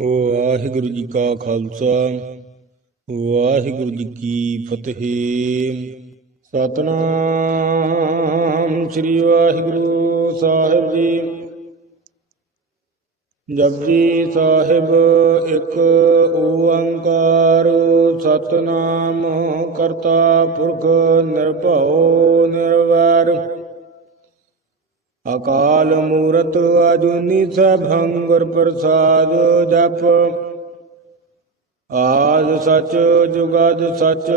ਵਾਹਿਗੁਰੂ ਜੀ ਕਾ ਖਾਲਸਾ, ਵਾਹਿਗੁਰੂ ਜੀ ਕੀ ਫਤਿਹ। ਸਤਨਾਮ ਸ੍ਰੀ ਵਾਹਿਗੁਰੂ ਸਾਹਿਬ ਜੀ। ਜਪਜੀ ਸਾਹਿਬ, ਇੱਕ ਓੰਕਾਰ, ਸਤਨਾਮ ਕਰਤਾ ਪੁਰਖ ਨਿਰਭਉ ਨਿਰਵੈਰ। ਅਕਾਲ ਮੂਰਤ ਅਜੂਨੀ ਸਭੰ ਪ੍ਰਸਾਦ ਜਪ। ਆਦ ਸਚ ਜੁਗਦ ਸਚ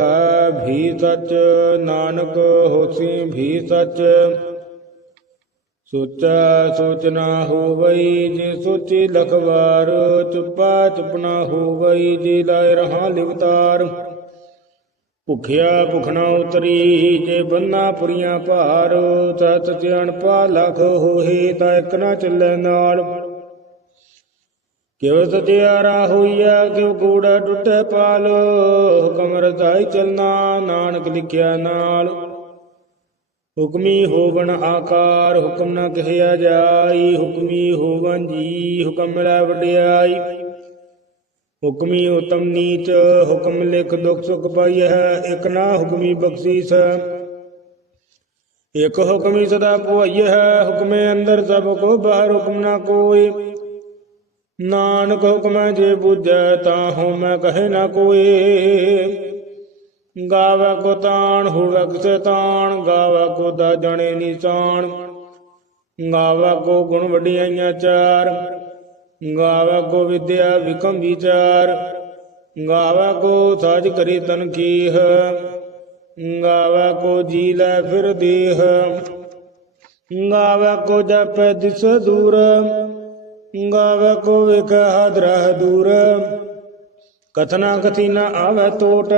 ਹੈ ਭੀ ਸਚ, ਨਾਨਕ ਹੋਸੀ ਵੀ ਸਚ। ਸੁਚਾ ਸੋਚਣਾ ਹੋਵਈ ਜੇ ਸੋਚੀ ਲਖਵਾਰ, ਚੁਪਾ ਚੁਪਣਾ ਹੋਵਈ ਜੇ ਲਾਇ ਰਹਾ ਲਿਵਤਾਰ। ਭੁਖਿਆ ਭੁਖਣਾ ਉਤਰੀ, ਜੇ ਬੰਨਾ ਪੁਰੀਆਂ ਭਾਰ ਸਤ ਧਿਆਨ ਪਾ ਲਖ ਹੋਏ ਤਾਂ ਇੱਕ ਨਾ ਚੱਲੇ ਨਾਲ। ਕਿਉ ਸਤਿਆਰਾ ਹੋਈਆ ਕਿਉ ਕੂੜਾ ਟੁੱਟੇ ਪਾਲ ਹੁਕਮ ਰਜ਼ਾਈ ਚਲਣਾ, ਨਾਨਕ ਲਿਖਿਆ ਨਾਲ। ਹੁਕਮੀ ਹੋਵਣ ਆਕਾਰ, ਹੁਕਮ ਨਾ ਕਹਿਆ ਜਾਈ, ਹੁਕਮੀ ਹੋਵਨ ਜੀ, ਹੁਕਮ ਮਿਲਾ ਵਡਿਆਈ। ਹੁਕਮੀ ਉਤਮ ਨੀਚ, ਹੁਕਮ ਲਿਖ ਦੁਖ ਸੁਖ ਪਾਈ ਹੈ ਇਕ ਨਾ ਹੁਕਮੀ ਬਖਸ਼ੀਸ। ਇਕ ਹੁਕਮੀ ਸਦਾ ਪੁਆਈ ਹੈ ਹੁਕਮੇ ਅੰਦਰ ਸਭ ਕੋ ਬਾਹਰ ਹੁਕਮ ਨਾ ਕੋਈ। ਨਾਨਕ ਹੁਕਮੈ ਜੇ ਬੁਝੈ, ਤਾਂ ਹਉ ਮੈਂ ਕਹੇ ਨਾ ਕੋਈ। ਗਾਵੇ ਕੋ ਤਾਣ, ਹੋਵੇ ਕਿਸੇ ਤਾਣ, ਗਾਵੇ ਕੋ ਦਾ ਜਣੇ ਨਿਸ਼ਾਨ। ਗਾਵੇ ਕੋ ਗੁਣ ਵਡਿਆਈਆਂ ਚਾਰ। ਗਾਵਾ ਕੋ ਵਿਦਿਆ ਵਿਕਮ ਵਿਚਾਰ, ਗਾਵਾ ਕੋ ਸਾਜ ਕਰੀ ਤਨ ਕੀਹ, ਗਾਵਾ ਕੋ ਜੀ ਲੈ ਫਿਰ ਦੇਹ, ਗਾਵਾ ਕੋ ਜਪੈ ਦਿਸ ਦੂਰ, ਗਾਵਾ ਕੋ ਵੇਖ ਹਦਰਹ ਦੂਰ, ਕਥਨਾ ਕਥੀ ਨਾ ਆਵੇ ਟੋਟ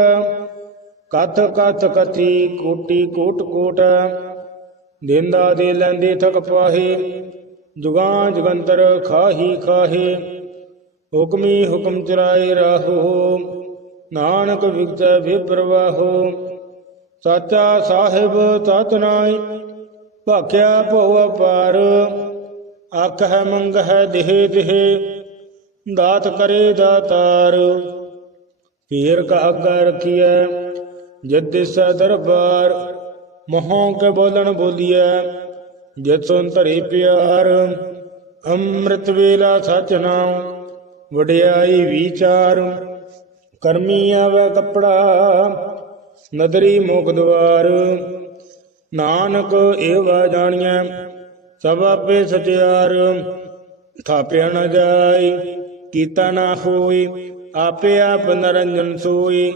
ਕਥ ਕਥ ਕਥੀ ਕੋਟੀ ਕੋਟ ਕੋਟ, ਦਿੰਦਾ ਦੇ ਲੈਂਦੇ ਥਕ ਪਾਹੇ ਜੁਗਾਂ ਜਗੰਤਰ ਖਾਹੀ ਖਾਹੇ, ਹੁਕਮੀ ਹੁਕਮ ਚਰਾਏ ਰਾਹੋ, ਨਾਨਕ ਵਿਗਤੈ ਵਿਪਰਵਾਹੋ। ਸਾਚਾ ਸਾਹਿਬ ਸਤਨਾਈ ਭਾਖਿਆ ਭਉ ਅਪਾਰ। ਅੱਖ ਹੈ ਮੰਗ ਹੈ ਦੇਹ ਦੇਹ, ਦਾਤ ਕਰੇ ਦਾਤਾਰ। ਪੀਰ ਕਾ ਅੱਗਾ ਰਖੀਐ ਜਦ ਦਿਸੈ ਦਰਬਾਰ, ਮਹੋਂ ਕੇ ਬੋਲਣ ਬੋਲੀਐ। ਜਿਤ ਧਰੀ ਪਿਆਰ, ਅੰਮ੍ਰਿਤ ਵੇਲਾ ਸਚ ਨਾਮ ਵਡਿਆਈ ਵਿਚਾਰ, ਕਰਮੀ ਆਵੇ ਕਪੜਾ, ਨਦਰੀ ਮੁਖ ਦਵਾਰ। ਨਾਨਕ ਏਵਾ ਜਾਣੀਐ, ਸਭ ਆਪੇ ਸਚਿਆਰ। ਥਾਪਿਆ ਨ ਜਾਈ, ਕੀਤਾ ਨਾ ਹੋਈ, ਆਪੇ ਆਪ ਨਰੰਜਨ ਸੋਈ।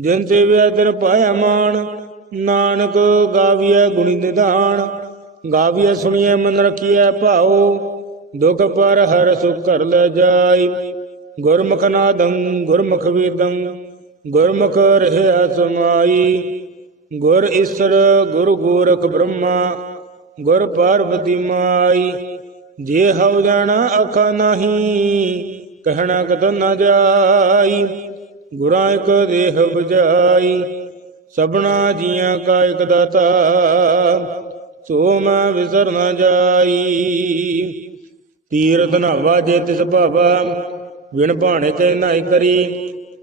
ਜਿਨ ਤੇ ਵਿਆਦਰ ਪਾਇਆ ਮਾਨ ਨਾਨਕ ਗਾਵੀਐ ਗੁਣੀ ਨਿਧਾਨ। ਗਾਵੀਐ ਸੁਣੀਐ ਮਨ ਰਖੀਐ ਭਾਉ, ਦੁਖ ਪਰ ਹਰ ਸੁਖ ਕਰ ਲੈ ਜਾਈ। ਗੁਰਮੁਖ ਨਾਦੰ, ਗੁਰਮੁਖ ਵੇਦੰ ਗੁਰਮੁਖ ਰਹਿਆ ਸਮਾਈ। ਗੁਰ ਈਸਰ, ਗੁਰ ਗੋਰਖ ਬ੍ਰਹਮਾ, ਗੁਰ ਪਾਰਵਤੀ ਮਾਈ। ਜੇ ਹਉ ਜਾਣਾ ਅਖਾ ਨਹੀਂ, ਕਹਿਣਾ ਕਤ ਨ ਜਾਈ। ਗੁਰਾਂ ਇਕ ਦੇਹ ਬਜਾਈ ਸਭਨਾ ਜੀਆਂ ਕਾ ਇਕ ਦਾਤਾ। ਸੋ ਮੈਂ ਵਿਸਰ ਨ ਜਾਈ। ਤੀਰਥ ਨਾਵਾ ਜੇ ਤਿਸ ਭਾਵਾ, ਵਿਣ ਭਾਣੇ ਤੇ ਨਾਈ ਕਰੀ।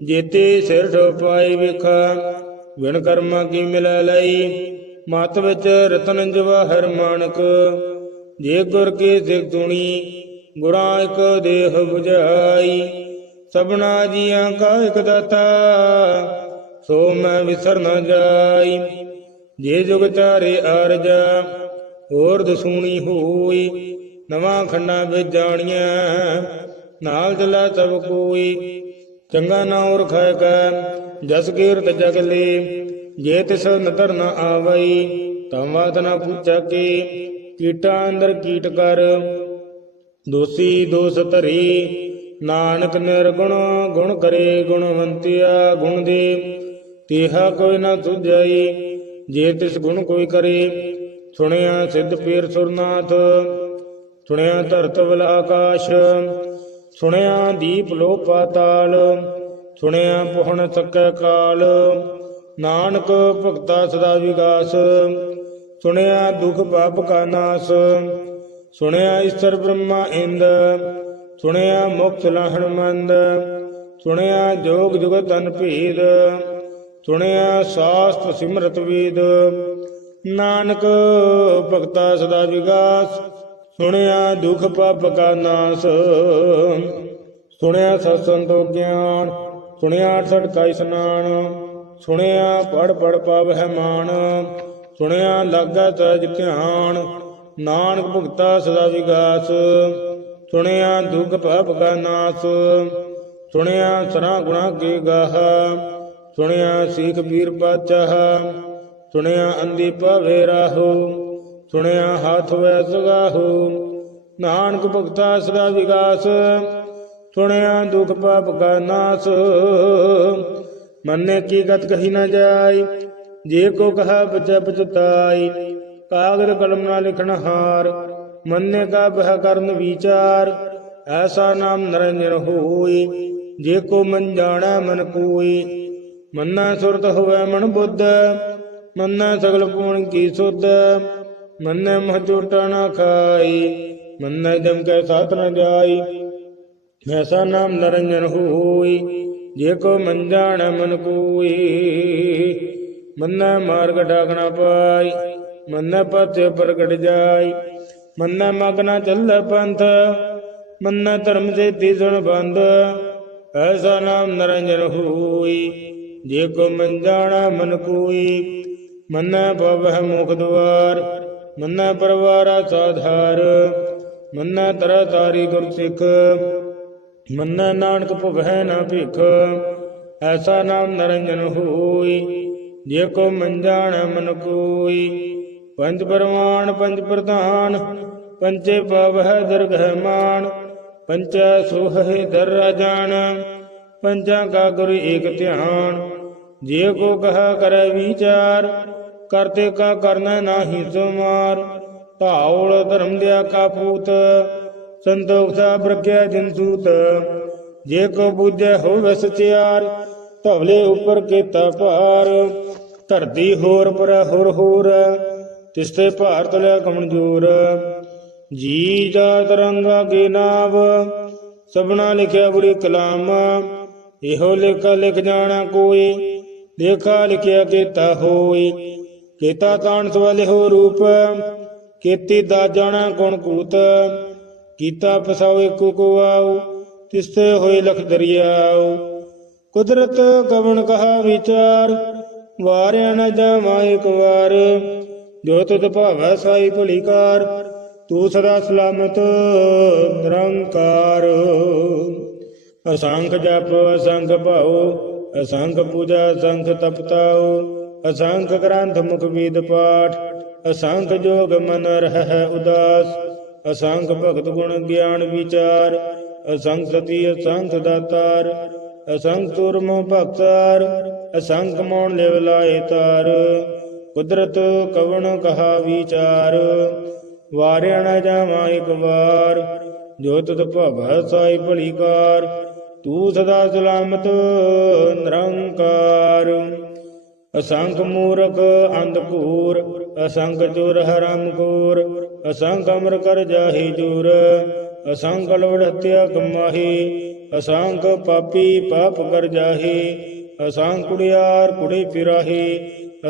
ਜੇਤੇ ਸਿਰ ਠੋਪਾਈ ਵੇਖਾ, ਵਿਣ ਕਰਮਾ ਕੀ ਮਿਲੈ ਲਈ। ਮਤ ਵਿੱਚ ਰਤਨ ਜਵਾਹਰ ਮਾਨਕ, ਜੇ ਗੁਰ ਕੀ ਸਿਖ ਤੁਣੀ ਗੁਰਾਂ ਇਕ ਦੇਹ 부ਝਾਈ ਸਭਨਾ ਜੀਆਂ ਕਾ ਇਕ ਦਾਤਾ, ਸੋ ਮੈਂ ਵਿਸਰ ਨ ਜਾਈ। ਜੇ ਜੁਗ ਚਾਰੇ ਅਰਜ ਹੋਰ ਦਸੂਣੀ ਹੋਈ, ਨਵਾਂ ਖੰਡਾਂ ਵਿੱਚ ਜਾਣੀਆਂ ਨਾਲ ਚਲਾ ਸਭ ਕੋਈ, ਚੰਗਾ ਨਾ ਨਾਮ ਖੈ ਕੈ, ਜਸ ਕੀਰਤ ਜਗ ਲੇ, ਜੇ ਤਿਸ ਨਦਰ ਨ ਆਵਈ, ਤਾਂ ਬਾਤ ਨ ਪੁੱਛਾ ਕੇ, ਕੀਟਾਂ ਅੰਦਰ ਕੀਟ ਕਰ, ਦੋਸੀ ਦੋਸ ਧਰੀ, ਨਾਨਕ ਨਿਰਗੁਣ ਗੁਣ ਕਰੇ ਗੁਣਵੰਤਿਆ ਗੁਣ ਦੇ, ਤੇਹਾ ਕੋਈ ਨਾ ਸੁਝਾਈ ਜੇ ਤਿਸ ਗੁਣ ਕੋਈ ਕਰੇ, ਸੁਣਿਆ ਸਿੱਧ ਪੀਰ ਸੁਰਨਾਥ, ਸੁਣਿਆ ਧਰਤ ਵਲ ਆਕਾਸ਼, ਸੁਣਿਆ ਦੀਪ ਲੋ ਪਾਤਾਲ, ਸੁਣਿਆ ਪੁਹਣ ਸਕੈ ਕਾਲ, ਨਾਨਕ ਭਗਤਾ ਸਦਾ ਵਿਗਾਸ, ਸੁਣਿਆ ਦੁਖ ਪਾਪ ਕਾ ਨਾਸ, ਸੁਣਿਆ ਇਸਤਰ ਬ੍ਰਹਮਾ ਇੰਦ, ਸੁਣਿਆ ਮੁਕਤ ਲਾਹਣ ਮੰਦ, ਸੁਣਿਆ ਜੋਗ ਜੁਗਤ ਅਨ ਭੇਦ ਸੁਣਿਆ ਸਾਸਤ ਸਿਮਰਤ ਵੇਦ। ਨਾਨਕ ਭਗਤਾ ਸਦਾ ਵਿਗਾਸ। ਸੁਣਿਆ ਦੁਖ ਪਾਪ ਕਾ ਨਾਸ। ਸੁਣਿਆ ਸਤਸੰਤੋ ਗਿਆਨ। ਸੁਣਿਆ ਅਠਸਠ ਕਾ ਇਸਨਾਨ ਸੁਣਿਆ ਪੜ ਪੜ ਪਾਵਹਿ ਮਾਨ। ਸੁਣਿਆ ਲਾਗਾ ਤਜ ਧਿਆਨ। ਨਾਨਕ ਭਗਤਾ ਸਦਾ ਵਿਗਾਸ। ਸੁਣਿਆ ਦੁਖ ਪਾਪ ਕਾ ਨਾਸ। ਸੁਣਿਆ ਸਰਾ ਗੁਣਾ ਕੇ ਗਾਹ। ਸੁਣਿਆ ਸੀਖ ਪੀਰ ਪਾਚਾਹ ਸੁਣਿਆ ਅੰਦੀ ਭਾਵੇ ਰਾਹੋ, ਸੁਣਿਆ ਹੱਥ ਵੈ ਸਗਾਹੋ, ਨਾਨਕ ਭਗਤਾ ਸਦਾ ਵਿਗਾਸ, ਸੁਣਿਆ ਦੁਖ ਪਾਪ ਕਾ ਨਾਸ। ਮੰਨੇ ਕੀ ਗਤ ਕਹੀ ਨਾ ਜਾਈ, ਜੇ ਕੋ ਕਹਾ ਬਚੈ ਬਚਤਾਈ ਕਾਗਦ ਕਲਮ ਨਾ ਲਿਖਣ ਹਾਰ, ਮੰਨੇ ਕਾ ਬਹ ਕਰਨ ਵਿਚਾਰ, ਐਸਾ ਨਾਮ ਨਰੰਜਨ ਹੋਈ, ਜੇ ਕੋ ਮਨ ਜਾਣੈ ਮਨ ਕੋਈ। ਮੰਨਾ ਸੁਰਤ ਹੋਵੇ ਮਨ ਬੁੱਧ, ਮੰਨਾ ਸਗਲ ਪੂਣ ਕੀ ਸੁਧ, ਮੰਨਾ ਮਹ ਝੂਟਾ ਨਾ ਖਾਈ, ਮੰਨਾ ਜਮ ਕੈ ਸਾਥ ਨ ਜਾਈ। ਐਸਾ ਨਾਮ ਨਰੰਜਨ ਹੋਈ, ਜੇ ਕੋ ਮਨ ਜਾਣੈ ਮਨ ਕੋਈ। ਮੰਨਾ ਮਾਰਗ ਢਾਕਣਾ ਪਾਈ, ਮੰਨਾ ਪਤਿ ਪ੍ਰਗਟ ਜਾਈ। ਮੰਨਾ ਮਗਨਾ ਚੱਲ ਪੰਥ, ਮੰਨਾ ਧਰਮ ਦੇ ਤੀਸਣ ਬੰਦ। ਐਸਾ ਨਾਮ ਨਰੰਜਨ ਹੋਈ ਜੇ ਕੋ ਮਨ ਜਾਣਾ, ਮਨ ਕੋਈ, ਮੰਨਾ ਪਵਹਿ ਮੁਖ ਦੁਆਰ, ਮੰਨਾ ਪਰਵਾਰਾ ਸਾਧਾਰ, ਮੰਨਾ ਤਰ ਤਾਰੀ ਗੁਰ ਸਿੱਖ, ਮੰਨਾ ਨਾਨਕ ਭਵਹਿ ਨਾ ਭਿਖ, ਐਸਾ ਨਾਮ ਨਰੰਜਨ ਹੋਈ, ਜੇ ਕੋ ਮਨ ਜਾਣਾ, ਮਨ ਕੋਈ, ਪੰਜ ਪਰਮਾਨ ਪੰਜ ਪ੍ਰਧਾਨ ਪੰਚੇ ਪਵਹਿ ਦਰਗਹਿ ਮਾਨ ਪੰਚਾ ਸੋਹੇ ਦਰ ਰਾਜਾਨ ਪੰਜਾਂ ਕਾ ਗੁਰ ਏਕ ਧਿਆਨ ਜੇ ਕੋ ਕਹਾ ਕਰੈ ਵਿਚਾਰ ਕਰਤੇ ਕਾ ਕਰਨਾ ਨਾਹੀ ਸੁਮਾਰ। ਧਾਉਲ ਧਰਮ ਦਿਆ ਕਾ ਪੂਤ, ਸੰਤੋਖ ਸਾ ਪ੍ਰਗਿਆ ਜਿਨ ਸੂਤ। ਜੇ ਕੋ ਬੁਝੈ ਹੋਵੇ ਸਚਿਆਰ ਧਵਲੇ ਉੱਪਰ ਕੀਤਾ ਭਾਰ। ਧਰਤੀ ਹੋਰ ਪਰ ਹੋਰ ਹੋਰ, ਤਿਸਤੇ ਭਾਰ ਤਲਿਆ ਕਮਜ਼ੋਰ ਜੀ ਜਾਤ ਤਰੰਗਾ ਕੇ ਨਾਵ, ਸਭਨਾ ਲਿਖਿਆ ਬੁਰੀ ਕਲਾਮ। ਇਹੋ ਲਿਖ ਲਿਖ ਜਾਣਾ ਕੋਈ ਦੇਖਾ ਲਿਖਿਆ ਕੀਤਾ ਹੋਈ, ਕੀਤਾ ਤਾਣ ਸਵਾਲੇ ਹੋ ਰੂਪ, ਕੀਤੀ ਦਾ ਜਾਣਾ ਕੋਣ ਕੂਤ, ਕੀਤਾ ਪਸਾਵੇ ਕੋ ਤਿਸਤੇ ਹੋਏ ਲਖ ਦਰਿਆਉ ਕੁਦਰਤ ਕਵਣ ਕਹਾ ਵਿਚਾਰ, ਵਾਰਿਆ ਨ ਜਾਵਾਂ ਇੱਕ ਵਾਰ। ਜੋ ਤੁਧ ਭਾਵੈ ਸਾਈ ਭਲੀਕਾਰ, ਤੂੰ ਸਦਾ ਸਲਾਮਤ ਨਿਰੰਕਾਰ। ਅਸੰਖ ਜਪ ਅਸੰਖ ਭਾਉ ਅਸੰਖ ਪੂਜਾ ਅਸੰਖ ਤਪਤਾਉ, ਅਸੰਖ ਗ੍ਰੰਥ ਮੁਖ ਵੇਦ ਪਾਠ, ਅਸੰਖ ਜੋਗ ਮਨ ਰਹਿ ਉਦਾਸ, ਅਸੰਖ ਭਗਤ ਗੁਣ ਗਿਆਨ ਵਿਚਾਰ, ਅਸੰਖ ਸਤੀ ਅਸੰਖ ਦਾਤਾਰ, ਅਸੰਖ ਤੁਰਮ ਭਗਤਾਰ, ਅਸੰਖ ਮੋਣ ਲਿਵ ਲਾਏ ਤਾਰ, ਕੁਦਰਤ ਕਵਣ ਕਹਾ ਵਿਚਾਰ, ਵਾਰਿਆ ਨ ਜਾਵਾਂ ਇੱਕ ਵਾਰ, ਜੋ ਤੁਧ ਭਵੈ ਸਾਈ ਭਲੀਕਾਰ ਤੂੰ ਸਦਾ ਸਲਾਮਤ, ਨਿਰੰਕਾਰ। ਅਸੰਖ ਮੂਰਖ, ਅੰਧਕੂਰ, ਅਸੰਖ ਚੋਰ ਹਰਾਮ ਕੂਰ ਅਸੰਖ ਅਮਰ ਕਰ ਜਾਹੀ ਜੂਰ ਅਸੰਖ ਲੋੜ ਹਤਿਆ ਕਮਾਹੀ। ਅਸੰਖ ਪਾਪੀ ਪਾਪ ਕਰ ਜਾਹੀ, ਅਸੰਖ ਕੁੜਿਆਰ ਕੁੜੀ ਫਿਰਾਹੀ।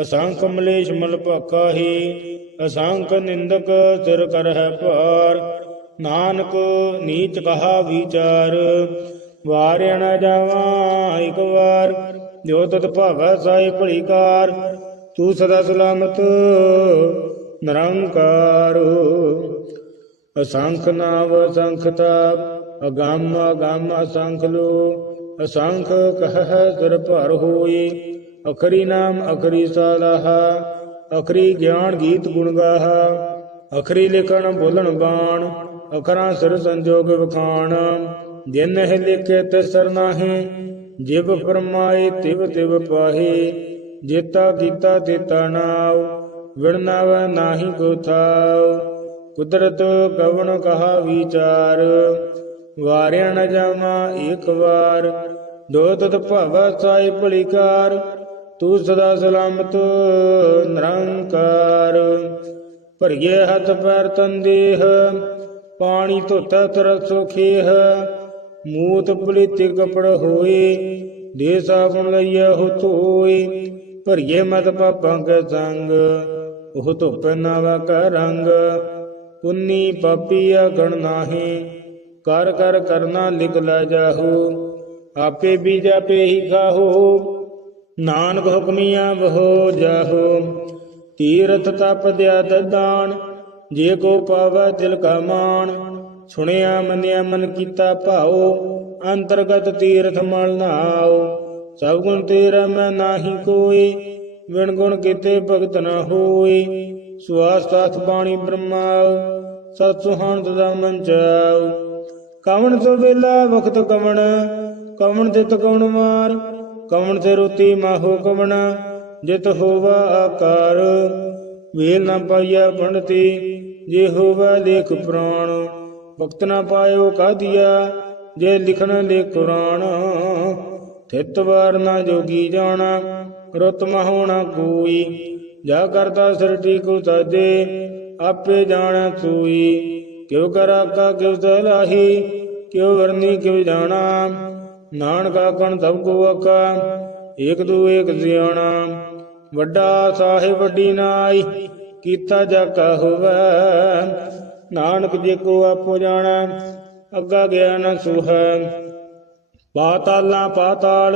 ਅਸੰਖ ਮਲੇਸ਼ ਮਲ ਭਾਕਾਹੀ ਅਸੰਖ ਨਿੰਦਕ ਸਿਰ ਕਰ ਹੈ ਭਾਰ। ਨਾਨਕ ਨੀਚ ਕਹਾ ਵਿਚਾਰ ਵਾਰਿਆ ਨਾ ਜਾਵਾਂ ਇੱਕ ਵਾਰ, ਜੋ ਤਤ ਭਾਵੈ ਸਾਈ ਭਲੀਕਾਰ, ਤੂੰ ਸਦਾ ਸਲਾਮਤ, ਨਿਰੰਕਾਰ ਅਸੰਖ ਨਾਵ ਅਸੰਖ ਤਾਪ, ਅਗੰਮ ਅਗੰਮ ਅਸੰਖ ਲੋ ਅਸੰਖ ਕਹ ਸਿਰ ਭਰ ਹੋਈ ਅਖਰੀ ਨਾਮ, ਅਖਰੀ ਸਾਲਾਹ, ਅਖਰੀ ਗਿਆਨ ਗੀਤ ਗੁਣ ਗਾਹਾ, ਅਖਰੀ ਲਿਖਣ ਬੋਲਣ ਬਾਣ, ਅਖਰਾਂ ਸਿਰ ਸੰਜੋਗ ਵਖਾਣ। ਜਿਨ ਹੈ ਲਿਖੇ ਤੇ ਸਰ ਨਾਹੀ ਜਿਵ ਫਰਮਾਏ ਤਿਵ ਤਿਵ ਪਾਹੇ, ਜੇਤਾ ਕੀਤਾ ਤੇਤਾ ਨਾਉ ਵਿਣਨਾਵ ਨਾਹੀ ਕੋ ਥਾਉ। ਕੁਦਰਤ ਕਵਣ ਕਹਾ ਵਿਚਾਰ, ਵਾਰਿਆ ਨ ਜਾਵਾਂ ਇੱਕ ਵਾਰ। ਦੋ ਤਤ ਭਾਵ ਸਾਈ ਭਲੀਕਾਰ, ਤੂੰ ਸਦਾ ਸਲਾਮਤ ਨਿਰੰਕਾਰ। ਭਰੀਏ ਹੱਥ ਪੈਰ ਤਨ ਦੇਹ ਪਾਣੀ ਧੋਤਾ ਤਰਸ ਖੇਹ ਮੂਤ ਪਲੀਤੇ ਕਪੜ ਹੋਏ ਦੇ ਸਾਬਣ ਲਈਆ ਹੋ ਧੋਏ ਭਰੀਏ ਮਤ ਪਾਪਾਂ ਕੇ ਸੰਗ, ਉਹ ਧੁੱਪ ਨਾਵਾ ਕਾ ਰੰਗ, ਪੁੰਨੀ ਪਾਪੀਆ ਗਣ ਨਾਹੀ, ਕਰ ਕਰ ਕਰਨਾ ਲਿਖ ਲੈ ਜਾਹੂ, ਆਪੇ ਬੀਜਾ ਪੇ ਖਾਹੋ, ਨਾਨਕ ਹੁਕਮੀਆਂ ਬਹੋ ਜਾਹੋ, ਤੀਰਥ ਤਪ ਦਿਆ ਦਾਨ ਜੇ ਕੋ ਪਾਵੈ ਦਿਲ ਕਾ ਮਾਣ ਸੁਣਿਆ, ਮੰਨਿਆ, ਮਨ ਕੀਤਾ ਭਾਉ, ਅੰਤਰਗਤ ਤੀਰਥ ਮਲ ਨਾਉ। ਸਭ ਗੁਣ ਤੇਰਾ ਮੈਂ ਨਾਹੀ ਕੋਈ ਵਿਣ ਗੁਣ ਕੀਤੇ ਭਗਤ ਨਾ ਹੋਏ ਸੁਆਸ ਤਾਥ ਬਾਣੀ ਬ੍ਰਹਮਾਉ, ਸਤ ਸੁਹਾਣ ਦਾ ਮੰਚਾਉ ਕਵਣ ਤੋਂ ਵੇਲਾ ਵਖਤ ਕਵਣ ਕਵਣ ਤਿਤ ਕਵਣ ਮਾਰ ਕਵਣ ਤੇ ਰੋਤੀ ਮਾਹੋ ਕਵਣਾ, ਜਿਤ ਹੋਵਾ ਆਕਾਰ। ਵੇਲ ਨਾ ਪਾਈਆ ਪੰਡਤੀ, ਜੇ ਹੋਵਾ ਲੇਖ ਪੁਰਾਣ। ਭਗਤ ਨਾ ਪਾਇਓ ਕਾਦੀਆ, ਜੇ ਲਿਖਣ ਦੇ ਕੁਰਾਨ, ਥਿਤ ਵਾਰ ਨਾ ਜੋਗੀ ਜਾਣਾ, ਰੁੱਤ ਮਹੋਣਾ ਕੋਈ, ਜਾ ਕਰਤਾ ਸਿਰਟੀ ਕੋ ਸਾਜੇ ਆਪੇ ਜਾਣੈ ਸੂਈ। ਕਿਉ ਕਰਾ ਕਿਉ ਸਲਾਹੀ ਕਿਉ ਵਰਨੀ, ਕਿਉ ਜਾਣਾ। ਨਾਨਕਾ ਕਣ ਸਭ ਕੋ ਆਕਾ, ਏਕ ਦੂ ਏਕ ਸਿਆਣਾ। ਵੱਡਾ ਸਾਹਿਬ ਵੱਡੀ ਨਾਈ ਕੀਤਾ ਜਾ ਕਾ ਹੋਵੇ ਨਾਨਕ ਜੇ ਕੋ ਆਪੋ ਜਾਣਾ, ਅੱਗਾ ਗਿਆ ਨ ਸੁਹੈ। ਪਾਤਾਲਾਂ ਪਾਤਾਲ,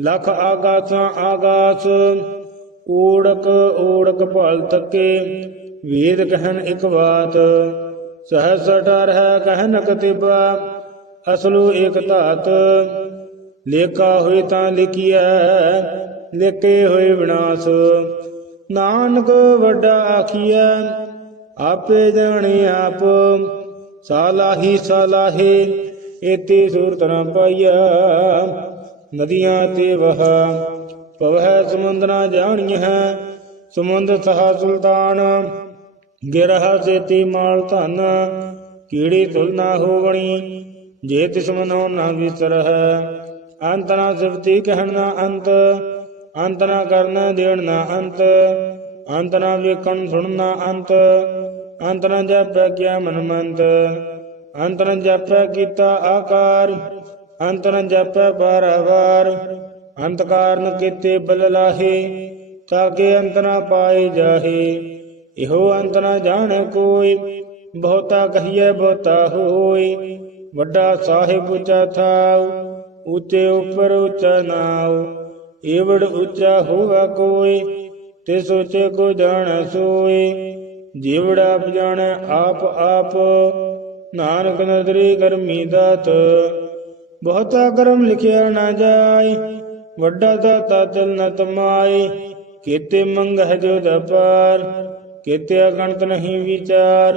ਲਖ ਆਗਾਸਾਂ ਆਗਾਸ। ਊੜਕ ਊੜਕ ਭਲ ਤੱਕੇ, ਵੇਦ ਕਹਿਣ ਇੱਕ ਬਾਤ। ਸਹਸ ਡਰ ਹੈ ਕਹਿਨ ਕਤਿਬਾ ਅਸਲੂ ਏਕ ਧਾਤ। ਲੇਖਾ ਹੋਏ ਤਾਂ ਲਿਖਿਆ ਲੇਕੇ ਹੋਏ ਵਿਨਾਸ਼। ਨਾਨਕ ਵੱਡਾ ਆਖੀਐ ਆਪੇ ਜਾਣੇ ਆਪ, ਸਾਲਾਹੀ ਸਾਲਾਹੇ ਏਤੀ ਸੂਰਤ ਨਾ ਨਦੀਆਂ ਤੇ ਵਹ। ਪਵਹਿ ਸਮੁੰਦ ਨਾ ਜਾਣੀਐ, ਸਮੁੰਦ ਸਹਾ ਸੁਲਤਾਨ। ਗਿਰਹ ਸੇਤੀ ਮਾਲ ਧਨ, ਕੀੜੀ ਤੁਲ ਨਾ ਹੋਵਣੀ ਜੇ ਤਿਸਮਨੋ ਨਾ ਵਿਸਰਹਿ। ਅੰਤ ਨਾ ਸਿਫਤੀ ਕਹਿਣ ਨਾ ਅੰਤ ਅੰਤ ਨਾ ਕਰਨ ਦੇਣ ਨਾ ਅੰਤ ਅੰਤ ਨਾ ਵੇਖਣ ਸੁਣਨਾ ਅੰਤ। ਅੰਤ ਨਾ ਜਪੈ ਕਿਆ ਮਨ ਮੰਤ ਅੰਤ ਨ ਜਪੈ ਕੀਤਾ ਆਕਾਰ ਅੰਤ ਨ ਜਪੈ ਬਾਰਵਾਰ ਅੰਤ ਕਾਰਨ ਕੀਤੇ ਬਲ ਲਾਹੇ ਤਾਕੇ ਅੰਤ ਨ ਪਾਏ ਜਾਹੇ। ਇਹੋ ਅੰਤ ਨ ਜਾਣੈ ਕੋਈ, ਬਹੁਤਾ ਕਹੀਏ ਬਹੁਤਾ ਹੋਈ ਵੱਡਾ ਸਾਹਿਬ ਉਚਾ ਥਾਉ, ਉੱਚੇ ਉਪਰ ਉਚਾ ਨਾਉ। ਏਵੜ ਉੱਚਾ ਹੋਵਾ ਕੋਈ, ਤੇ ਸੋਚੇ ਕੋ ਜਾਣ ਸੋਈ ਜੀਵੜਾ ਆਪ ਆਪ ਆਪ। ਨਾਨਕ ਨਦਰੀ ਕਰਮੀ ਦਾਤ, ਬਹੁਤਾ ਕਰਮ ਲਿਖਿਆ ਨਾ ਜਾਏ ਵੱਡਾ ਦਾਤਾ ਦਿਲ ਨ ਤਮਾਏ ਕੀਤੇ ਮੰਗਹਿ ਜੋ ਦਪਾਰ ਕੀਤੇ ਅਗਣਤ ਨਹੀਂ ਵਿਚਾਰ,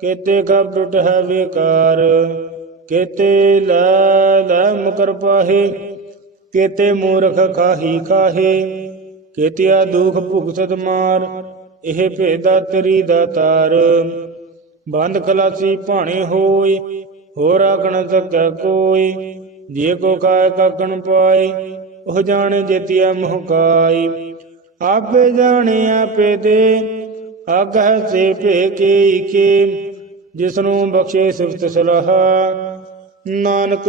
ਕੀਤੇ ਕਬ ਟੁੱਟ ਹੈ ਵਿਕਾਰ। ਕੀਤੇ ਲੈ ਲੈ ਮੁਕਰ ਪਾਹੇ, ਕੀਤੇ ਮੂਰਖ ਖਾਹੀ ਖਾਹੇ, ਕੀਤਿਆ ਦੁਖ ਭੁਗਤਤ ਮਾਰ। ਇਹ ਭੇਦਾ ਤੇਰੀ ਦਾਤਾਰ ਬੰਦ ਖਲਾਸੀ ਭਾਣੇ ਹੋਏ ਹੋਰ ਆਖਣ ਸਕੈ ਕੋਈ। ਜੇ ਕੋ ਕਾਇ ਕਾਕਣ ਪਾਏ ਉਹ ਜਾਣੇ ਜੇਤੀਆ ਮੁਹਕਾਈ ਆਪੇ ਜਾਣੇ ਆਪੇ ਦੇ ਆਗਹ ਸੇ ਭੇ ਕੇ ਕੇ ਜਿਸਨੂੰ ਬਖਸ਼ੇ ਸਿਫਤ ਸਲਾਹ, ਨਾਨਕ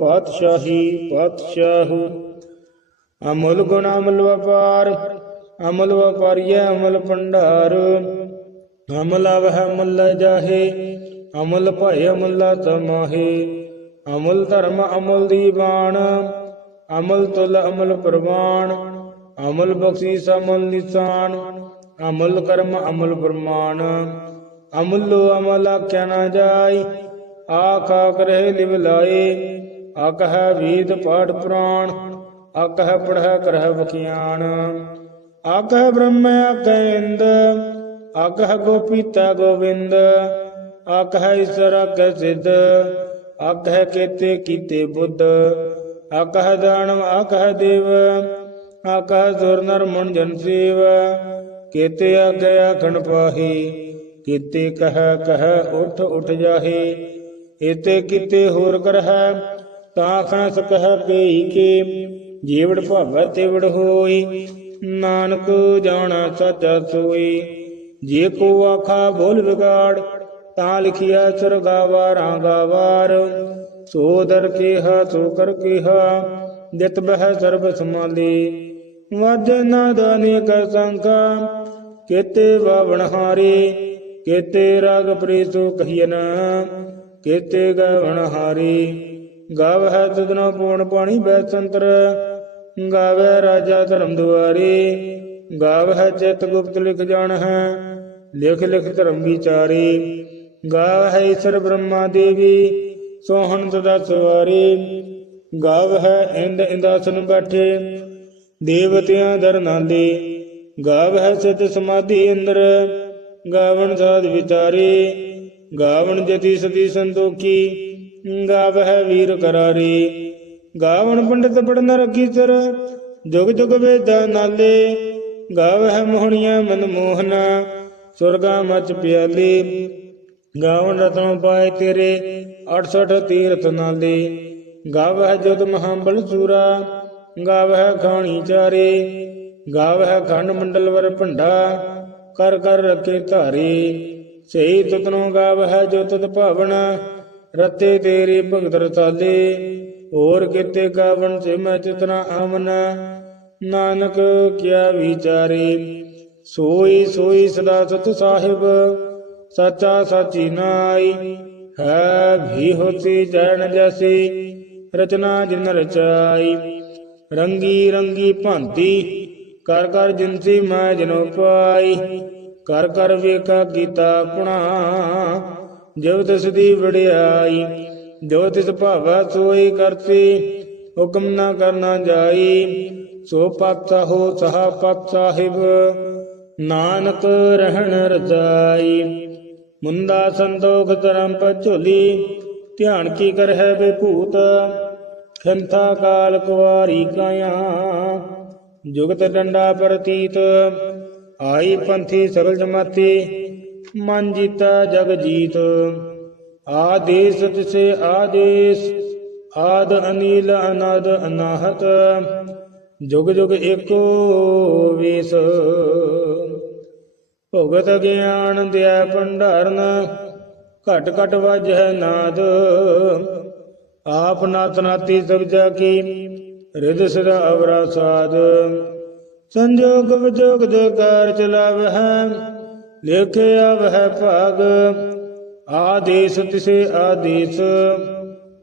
ਪਾਤਸ਼ਾਹੀ ਪਾਤਸ਼ਾਹੂ। ਅਮਲ ਗੁਣ ਅਮਲ ਵਪਾਰ ਅਮਲ ਵਪਾਰੀਐ ਅਮਲ ਭੰਡਾਰ। ਅਮਲ ਵਹਿ ਮੁੱਲ ਜਾਹੇ, ਅਮਲ ਭਏ, ਅਮਲ ਤਮਾਹੇ। ਅਮਲ ਧਰਮ, ਅਮਲ ਦੀ ਬਾਣ, ਅਮਲ ਤੁਲ, ਅਮਲ ਪ੍ਰਵਾਨ ਅਮਲ ਬਖਸ਼ੀਸ ਅਮਲ ਨਿਸ਼ਾਨ, ਅਮਲ ਕਰਮ, ਅਮਲ ਪ੍ਰਮਾਣ। ਅਮਲ ਅਮਲ ਆਖਿਆ ਨਾ ਜਾਈ ਆਖਾ ਕਰੇ ਲਿਵ ਲਾਏ। ਆਕਹਿ ਵੇਦ ਪਾਠ ਪੁਰਾਣ ਆਕਹਿ ਪੜਹਿ ਕਰਹਿ ਵਖਿਆਨ ਆਕਹਿ ਬ੍ਰਹਮ ਆਕਹਿ ਇੰਦ ਆਕਹਿ ਗੋਪੀਤਾ ਗੋਵਿੰਦ ਆਕਹਿ ਈਸ਼ਰ ਆਕਹਿ ਸਿੱਧ ਆਕਹਿ ਕੇਤੇ ਕੀਤੇ ਬੁੱਧ ਆਕਹਿ ਦਾਨਵ ਆਕਹਿ ਦੇਵ ਆਕਹਿ ਸੁਰ ਨਰ ਮਨ ਸੇਵ, ਕੇਤੇ ਆਗਿ ਆਖਣ ਪਾਹੀ, ਕੀਤੇ ਕਹਿ ਕਹਿ ਉਠ ਉਠ ਜਾਹੇ ਇਤੇ ਕੀਤੇ ਹੋਰ ਕਰਹਿ, ਤਾਂ ਆਖਣ ਸਕਹਿ ਪਈ ਕੇ, ਜੀਵੜ ਭਾਵੈ ਤੇਵੜ ਹੋਈ ਨਾਨਕ ਜਾਣਾ ਸੱਚਾ ਸੋਈ। ਜੇ ਕੋ ਆਖਾ ਬੋਲ ਵਿਗਾੜ, ਤਾਂ ਲਿਖਿਆ ਸਰਗਾਵਾਰਾਂ ਗਾਵਾਰ। ਸੋ ਦਰ ਕੀਹਾ, ਸੋ ਕਰ ਕੀਹਾ ਜਿਤ ਬਹਿ ਸਰਬ ਸਮਾਲੇ ਵਾਜ ਨਾਦ ਅਨੇਕ ਸੰਖਾ ਕੇਤੇ ਬਾਵਣ ਹਾਰੇ। ਕੇਤੇ ਰਾਗ ਪ੍ਰੀਤੋ ਕਹੀਨ ਕੇਤੇ ਗਵਣ ਹਾਰੇ। ਗਾਵ ਹੈ ਤਦਨੋ ਪੂर्ण ਪਾਣੀ ਬੈ ਸੰਤਰ ਗਾਵੇ ਰਾਜਾ ਧਰਮ ਦੁਆਰੀ ਗਾਵ ਹੈ ਚਿਤ ਗੁਪਤ ਲਿਖ ਜਾਣ ਹੈ ਲਿਖ ਲਿਖ ਧਰਮ ਵਿਚਾਰੀ। ਗਾਵ ਹੈ ਈਸ਼ਰ ਬ੍ਰਹਮਾ ਦੇਵੀ, ਸੋਹਣ ਸਦਾ ਸਵਾਰੇ। ਗਾਵ ਹੈ ਇੰਦ ਇੰਦਾਸਨ ਬੈਠੇ, ਦੇਵਤਿਆਂ ਦਰ ਨਾਂਦੇ। ਗਾਵ ਹੈ ਸਿਧ ਸਮਾਧੀ ਅੰਦਰ, ਗਾਵਣ ਸਾਧ ਵਿਚਾਰੀ। ਗਾਵਣ ਜਤੀ ਸਤੀ ਸੰਤੋਖੀ ਗਾਵ ਹੈ ਵੀਰ ਕਰਾਰੀ। ਗਾਵਣ ਪੰਡਿਤ ਪੜਨ ਰਕੀਸਰ ਜੁਗ ਜੁਗ ਵੇਦਾਂ ਨਾਲੇ। ਗਾਵ ਹੈ ਮੋਹਣੀਆਂ ਮਨ ਮੋਹਨਾ, ਸੁਰਗਾ ਮਚ ਪਿਆਲੀ। ਗਾਵਣ ਰਤਨ ਪਾਏ ਤੇਰੇ 68 ਤੀਰਥ ਨਾਲੇ। ਗਾਵ ਹੈ ਜੁਦ ਮਹਾਬਲ ਸੂਰਾ ਗਾਵ ਹੈ ਖਾਣੀ ਚਾਰੇ। ਗਾਵ ਹੈ ਖੰਡ ਮੰਡਲ ਵਰ ਭੰਡਾ, ਕਰ ਕਰ ਰਕੇ ਧਾਰੀ। ਸਹੀ ਤੁਤਨੋ ਗਾਵ ਹੈ ਜੋ ਤੁਤ ਭਾਵਨ, ਰਤੇ ਤੇਰੇ ਭਗਤ ਰਸਾਲੇ। ਹੋਰ ਕਿਤੇ ਗਾਵਨ ਸੇ ਮੈਂ ਚਿਤਨਾ ਆਮਨ ਨਾਨਕ ਕਿਆ ਵਿਚਾਰੇ। ਸੋਈ ਸੋਈ ਸਦਾ ਸਤ ਸਾਹਿਬ, ਸੱਚਾ ਸਾਚੀ ਨਾਈ। ਹੈ ਵੀ ਹੋਤੀ ਜਨ ਜੈਸੀ, ਰਚਨਾ ਜਿਨ ਰਚਾਈ। ਰੰਗੀ ਰੰਗੀ ਭਾਂਤੀ, ਕਰ ਕਰ ਜਿਨਸੀ ਮੈਂ ਜਨੋ ਪਾਈ। ਕਰ ਕਰ ਵੇਖਾ ਕੀਤਾ ਆਪਣਾ ਜੋ ਤਿਸ ਦੀ ਵਡਿਆਈ। ਜੋ ਤਿਸ ਭਾਵਾ ਸੋਈ ਕਰਤੀ ਹੁਕਮ ਨਾ ਕਰਨਾ ਜਾਈ, ਸੋ ਪਤ ਹੋ ਸਹਾ ਪਤ ਸਾਹਿਬ ਨਾਨਕ ਰਹਿਣ ਰਜਾਈ ਮੁੰਦਾ ਸੰਤੋਖ ਧਰਮ ਪਝੋਲੀ ਧਿਆਨ ਕੀ ਕਰ ਹੈ ਬੇਭੂਤ ਖੰਥਾ ਕਾਲ ਕੁਵਾਰੀ ਕਾਇਆ। ਜੁਗਤ ਡੰਡਾ ਪ੍ਰਤੀਤ, ਆਈ ਪੰਥੀ ਸਗਲ ਜਮਾਤੀ, ਮਨ ਜੀਤਾ ਜਗ ਜੀਤ। ਆਦੇਸ ਤਿਸੇ ਆਦੇਸ, ਆਦ ਅਨੀਲ ਅਨਾਦ ਅਨਾਹਤ, ਜੁਗ ਜੁਗ ਏਕੋ ਵੇਸ। ਭਗਤ ਗਿਆਨ ਦਿਆ ਭੰਡਾਰਨ, ਘਟ ਘਟ ਵਜੈ ਨਾਦ। ਆਪ ਨਾਤ ਨਾਤੀ ਸਭ ਜਾ ਕੀ ਰਿਦ ਸਦਾ ਅਵਰਾ ਸਾਧ ਸੰਜੋਗ ਵਿਜੋਗ ਦੇ ਕਾਰ ਚਲਾਵਹਿ ਲਿਖਿਆ ਵਹਿ ਭਾਗ। ਆਦੇਸ ਤਿਸੇ ਆਦੇਸ,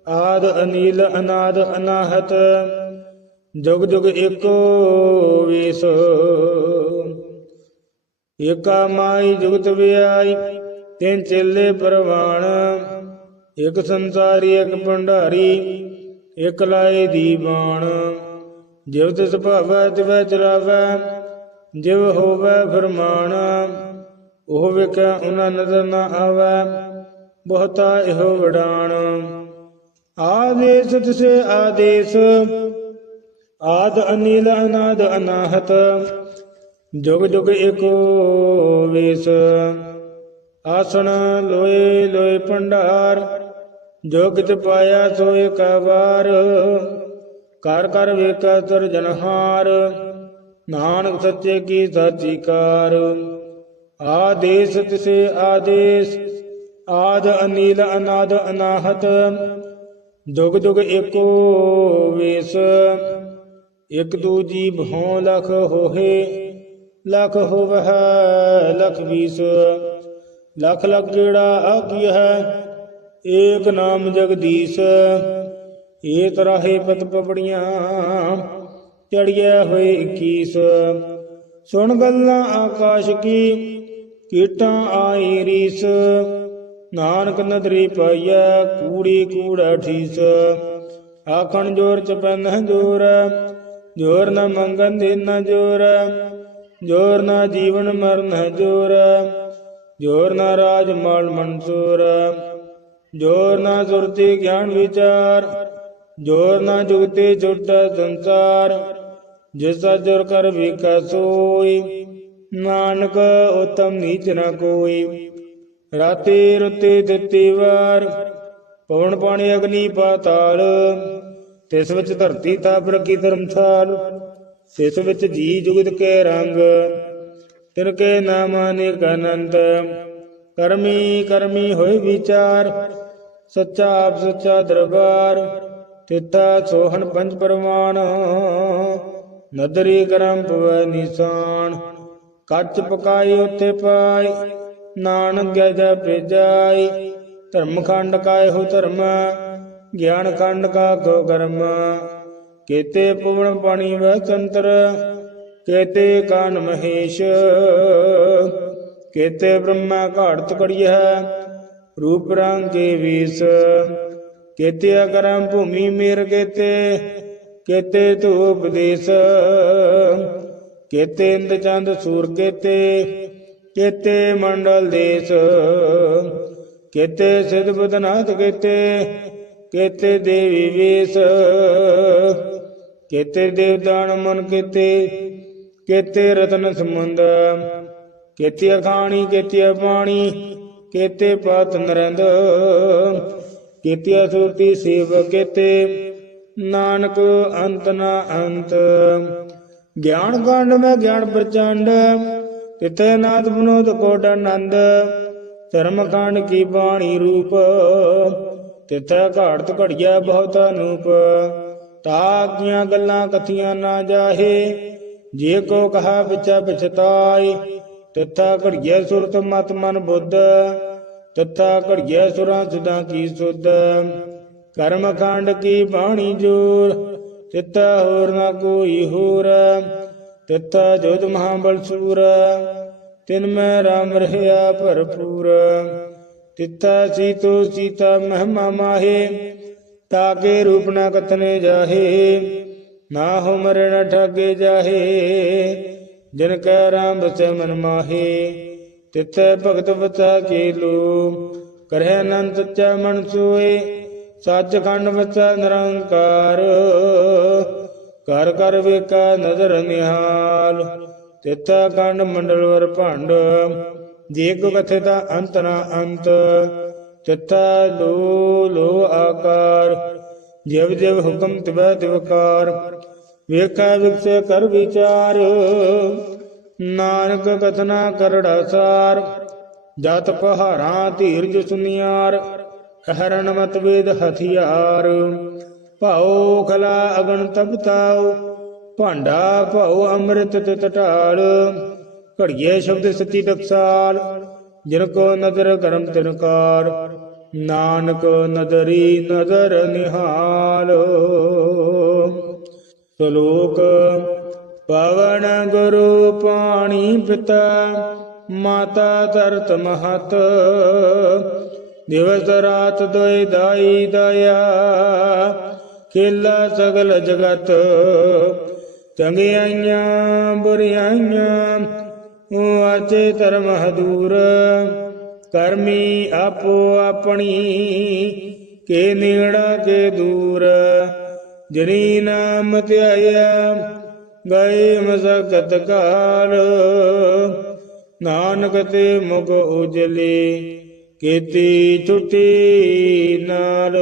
ਆਦ ਅਨੀਲ ਅਨਾਦ ਅਨਾਹਤ, ਜੁਗ ਜੁਗ ਏਕੋ ਵੇਸ। ਏਕਾ ਮਾਈ ਜੁਗਤ ਵਿਆਈ, ਤਿੰਨ ਚੇਲੇ ਪਰਵਾਣ। ਇੱਕ ਸੰਸਾਰੀ, ਇੱਕ ਭੰਡਾਰੀ, ਇਕ ਲਾਏ ਦੀਵਾਨ ਜਿਵ ਤਿਸ ਭਾਵੈ, ਤਿਵੈ ਚਲਾਵੈ ਜਿਵ ਹੋਵੈ ਫਰਮਾਨ। ਉਹ ਵੇਖਿਆ ਉਹਨਾਂ ਨਜ਼ਰ ਨਾ ਆਵੈ। ਬਹੁਤਾ ਇਹੋ ਵਡਾਣ। ਆਦੇਸ ਤਿਸੇ ਆਦੇਸ। ਆਦ ਅਨੀਲ ਅਨਾਦ ਅਨਾਹਤ। ਜੁਗ ਜੁਗ ਏਕੋ ਵੇਸ। ਆਸਣ ਲੋਏ ਲੋਏ ਭੰਡਾਰ। ਜੋ ਕਿਤ ਪਾਇਆ ਸੋ ਏਕ ਵਾਰ ਕਰ ਕਰ ਵੇਖਾ ਤਰ ਜਨਹਾਰ ਨਾਨਕ ਸੱਚੇ ਕੀ ਸਾਚੀ ਕਾਰ। ਆਦੇਸ ਤਿਸੇ ਆਦੇਸ। ਆਦ ਅਨੀਲ ਅਨਾਦ ਅਨਾਹਤ ਜੁਗ ਦੁਗ ਏਕੋ ਵੇਸ। ਇਕ ਦੂਜੀ ਭਉ ਲਖ ਹੋਏ ਲਖ ਹੋਵਹਿ ਲਖ ਵੀਸ। ਲਖ ਲਖ ਜਿਹੜਾ ਆਕੀ ਹੈ ਏਕ ਨਾਮ ਜਗਦੀਸ਼। ਏ ਤਰਾਹੇ ਪਤ ਪਪੜੀਆਂ ਚੜਿਆ ਹੋਏ 21 ਸੁਣ ਗੱਲਾਂ ਆਕਾਸ਼ ਕੀ, ਕੀਟਾਂ ਆਈ ਰੀਸ। ਨਾਨਕ ਨਦਰੀ ਪਾਈਐ, ਕੂੜੀ ਕੂੜਾ ਠੀਸ ਆਖਣ ਜੋਰ ਚ ਪੈਨ ਜੋਰ ਜੋਰ ਨ ਮੰਗਨ ਦੇਨਾ ਜੋਰ ਜੋਰ ਨਾ ਜੀਵਨ ਮਰਨ ਜੋਰ ਜੋਰ ਨਾ ਰਾਜ ਮਾਲ ਮਨਸੂਰ। ਜੋਰ ਨਾ ਸੁਰਤੀ ਗਿਆਨ ਵਿਚਾਰ, ਜੋਰ ਨਾ ਜੁਗਤੇ ਛੁਟਾ ਸੰਸਾਰ। ਜਿਸ ਜੋਰ ਕਰ ਵੇਖਾ ਸੋਈ, ਨਾਨਕ ਉਤਮ ਨੀਚ ਨ ਕੋਈ। ਰਾਤੇ ਰੁੱਤੇ ਦਿੱਤੀ ਵਾਰ, ਪਵਨ ਪਾਣੀ ਅਗਨੀ ਪਾਤਾਲ ਤਿਸ ਵਿੱਚ ਧਰਤੀ ਤਾਪ ਰਕੀ ਧਰਮਸ਼ਾਲ, ਤਿਸ ਵਿੱਚ ਜੀ ਜੁਗਤ ਕੇ ਰੰਗ। ਤਿਨ ਕੇ ਨਾਮ ਅਨੇਕ ਅਨੰਤ, ਕਰਮੀ ਕਰਮੀ ਹੋਏ ਵਿਚਾਰ। ਸੱਚਾ ਆਪ ਸੱਚਾ ਦਰਬਾਰ, ਤਿੱਤਾ ਸੋਹਣ ਪੰਜ ਪਰਵਾਨ। ਨਦਰੀ ਕਰਮ ਪਵੈ ਨਿਸ਼ਾਨ, ਕੱਚ ਪਕਾਈ ਉਤੇ ਪਾਈ ਨਾਨਕ ਗਿਆ ਜਾ ਧਰਮ ਖੰਡ ਕਾਇ ਹੋ ਧਰਮ, ਗਿਆਨ ਖੰਡ ਕਾ ਕੋ ਕਰਮ। ਕੇਤੇ ਪਵਨ ਪਾਣੀ ਵੈ ਤੰਤਰ ਕੇਤੇ ਕਾਨ ਮਹੇਸ਼। ਕੇਤੇ ਬ੍ਰਹਮਾ ਘਾੜਤ ਕੜੀਐ, ਰੂਪ ਰੰਗ ਕੇ ਵੀਸ। ਕੇਤੇ ਕਰਮ ਭੂਮੀ ਮੇਰ ਕੇਤੇ ਕੇਤੇ ਧੂਪ ਦੇਸ। ਕੇਤੇ ਇੰਦ ਚੰਦ ਸੂਰ ਕੇਤੇ ਕੇਤੇ ਮੰਡਲ ਦੇਸ, ਕੇਤੇ ਸਿਧ ਬੁਧਨਾਥ ਕੇਤੇ ਕੇਤੇ ਦੇਵੀ ਵੇਸ, ਕੇਤੇ ਦੇਵਦਾਨ ਮਨ ਕੇਤੇ ਕੇਤੇ ਰਤਨ ਸਮੁੰਦ ਕੇਤੇ ਖਾਣੀ ਕੇਤੇ ਪਾਣੀ ਕੇਤੇ ਪਾਤ ਨਰੰਦ, ਕੇਤੇ ਸੁਰਤੀ ਸੇਵ ਕੇਤੇ, ਨਾਨਕ ਅੰਤ ਨਾ ਅੰਤ। ਗਿਆਨ ਗੰਡ ਮੈਂ ਗਿਆਨ ਪ੍ਰਚੰਡ ਤਿਤੇ ਨਾਥ ਬਨੋਦ ਕੋਟ ਆਨੰਦ ਧਰਮ ਖੰਡ ਕੀ ਬਾਣੀ ਰੂਪ, ਤਿਥੈ ਘਾੜਤ ਘੜੀਐ ਬਹੁਤ ਅਨੂਪ। ਤਾਕੀਆਂ ਗੱਲਾਂ ਕਥੀਆਂ ਨਾ ਜਾਹੇ, ਜੇ ਕੋ ਕਹਾ ਵਿਚਾ ਵਿਚਤਾਈ ਤਿਥਾ ਘੜੀਐ ਸੁਰਤ ਮਤ ਮਨ ਬੁੱਧ, ਤਿਥਾ ਘੜੀਐ ਸੁਰਾਂ ਸੁਦਾ ਕੀ ਸੁਧ। ਕਰਮ ਕਾਂਡ ਕੀ ਬਾਣੀ ਜੋਰ, ਤਿਥਾ ਹੋਰ ਨਾ ਕੋਈ ਹੋਰ। ਤਿੱਤਾ ਜੋਤ ਮਹਾਬਲ ਸੂਰ, ਤਿਨ ਮੈਂ ਰਾਮ ਰਹਿਆ ਭਰਪੂਰ। ਤਿੱਤਾ ਸੀਤੋ ਸੀਤਾ ਮਹਿਮਾ ਮਾਹੇ ਤਾਕੇ ਰੂਪ ਨਾ ਕਤਨੇ ਜਾਹੇ। ਨਾ ਹੋ ਮਰਨ ਠਾਗੇ ਜਾਹੇ, ਜਿਨ ਕੈ ਰਾਮ ਬਸੈ ਮਨ ਮਾਹੇ। ਤਿੱਥੈ ਭਗਤ ਬਚਾ ਕੇ ਲੋ, ਕਰਹਿ ਅਨੰਤ ਸੱਚਾ ਮਨ ਸੋਏ। ਸੱਚ ਖੰਡ ਬਚਾ ਨਿਰੰਕਾਰ। ਕਰ ਕਰ ਵੇਖਾ ਨਦਰ ਨਿਹਾਲ। ਤਿੱਥਾ ਕੰਡ ਮੰਡਲ ਵਰ ਭੰਡ, ਜੇ ਕੋ ਅੰਤ ਨਾ ਅੰਤ। ਤਿੱਥਾ ਲੋ ਲੋ ਆਕਾਰ, ਜਿਵ ਜਿਵ ਹੁਕਮ ਤਿਵੈ ਤਿਵਕਾਰ ਵੇਖਾ ਵਿਖਸੇ ਕਰ ਵਿਚਾਰ, ਨਾਨਕ ਕਥਨਾ ਕਰੜਾ ਸਾਰ। ਜਤ ਪਹਾੜਾਂ ਧੀਰਜ ਸੁਨਿਆਰ ਹਰਨ ਮਤ ਵੇਦ ਹਥਿਆਰ। ਭਾਉ ਖਲਾ ਅਗਨ ਤਪਤਾਉ ਭਾਂਡਾ ਭਾਉ ਅੰਮ੍ਰਿਤ ਤੇ ਢਾਲ। ਘੜੀਏ ਸ਼ਬਦ ਸਤੀ ਟਕਸਾਲ, ਜਿਨ ਕੋ ਨਦਰ ਕਰਮ ਤਿਨਕਾਰ ਨਾਨਕ ਨਦਰੀ ਨਦਰ ਨਿਹਾਲ। ਸ਼ਲੋਕ, ਪਵਨ ਗੁਰੂ ਪਾਣੀ ਪਿਤਾ, ਮਾਤਾ ਧਰਤ ਮਹਤ। ਦਿਵਸ ਰਾਤ ਦੋਇ ਦਾਈ ਦਇਆ ਖੇਲਾ ਸਗਲ ਜਗਤ ਚੰਗਿਆਈਆਂ ਬੁਰਿਆਈਆਂ ਆਚੇ ਧਰਮ ਹਦੂਰ, ਕਰਮੀ ਆਪੋ ਆਪਣੀ, ਕੇ ਨੇੜਾ ਕੇ ਦੂਰ ਜਨੀ ਨਾਮ ਧਿਆਇਆ, ਗਏ ਮਸਕਤ ਕਾਲ, ਨਾਨਕ ਤੇ ਮੁਖ ਉਜਲੇ, ਕੀਤੀ ਛੁੱਟੀ ਨਾਲ।